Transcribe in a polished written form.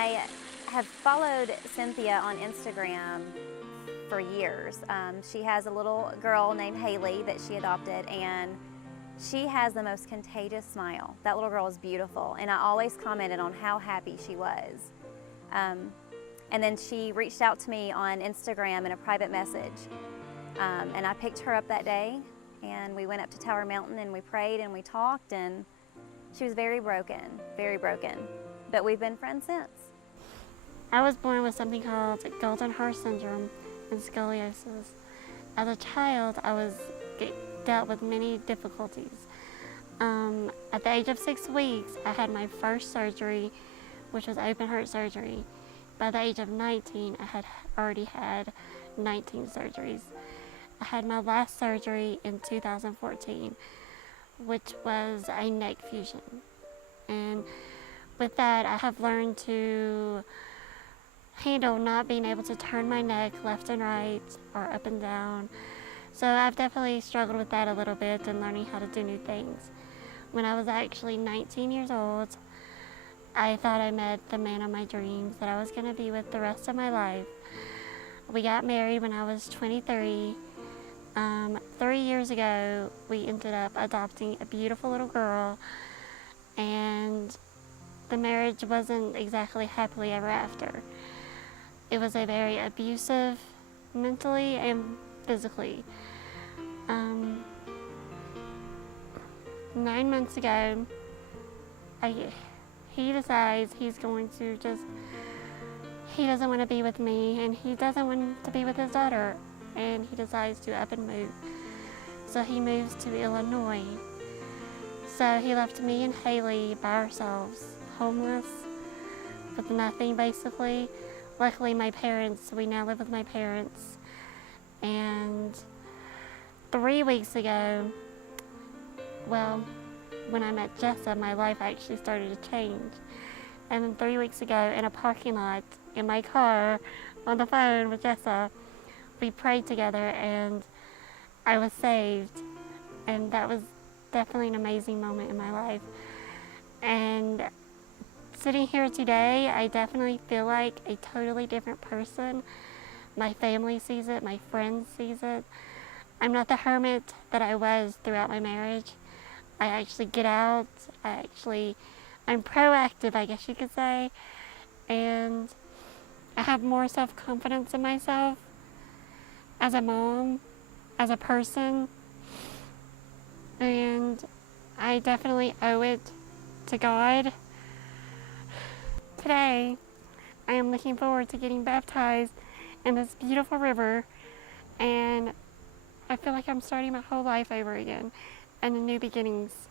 I have followed Cynthia on Instagram for years. She has a little girl named Haley that she adopted, and she has the most contagious smile. That little girl is beautiful, and I always commented on how happy she was. And then she reached out to me on Instagram in a private message, and I picked her up that day, and we went up to Tower Mountain, and we prayed, and we talked, and she was very broken, but we've been friends since. I was born with something called golden heart syndrome and scoliosis. As a child, I dealt with many difficulties. At the age of 6 weeks, I had my first surgery, which was open heart surgery. By the age of 19, I had already had 19 surgeries. I had my last surgery in 2014, which was a neck fusion. And with that, I have learned to handle not being able to turn my neck left and right or up and down. So I've definitely struggled with that a little bit and learning how to do new things. When I was actually 19 years old, I thought I met the man of my dreams that I was going to be with the rest of my life. We got married when I was 23. 3 years ago, we ended up adopting a beautiful little girl, and the marriage wasn't exactly happily ever after. It was a very abusive, mentally and physically. 9 months ago, he decides he doesn't want to be with me, and he doesn't want to be with his daughter, and he decides to up and move. So he moves to Illinois. So he left me and Haley by ourselves, homeless, with nothing basically. Luckily we now live with my parents. And 3 weeks ago, when I met Jessa, my life actually started to change. And then 3 weeks ago, in a parking lot, in my car, on the phone with Jessa, we prayed together, and I was saved. And that was definitely an amazing moment in my life. And sitting here today, I definitely feel like a totally different person. My family sees it, my friends sees it. I'm not the hermit that I was throughout my marriage. I actually get out, I'm proactive, I guess you could say, and I have more self-confidence in myself as a mom, as a person, and I definitely owe it to God. Today, I am looking forward to getting baptized in this beautiful river, and I feel like I'm starting my whole life over again and the new beginnings.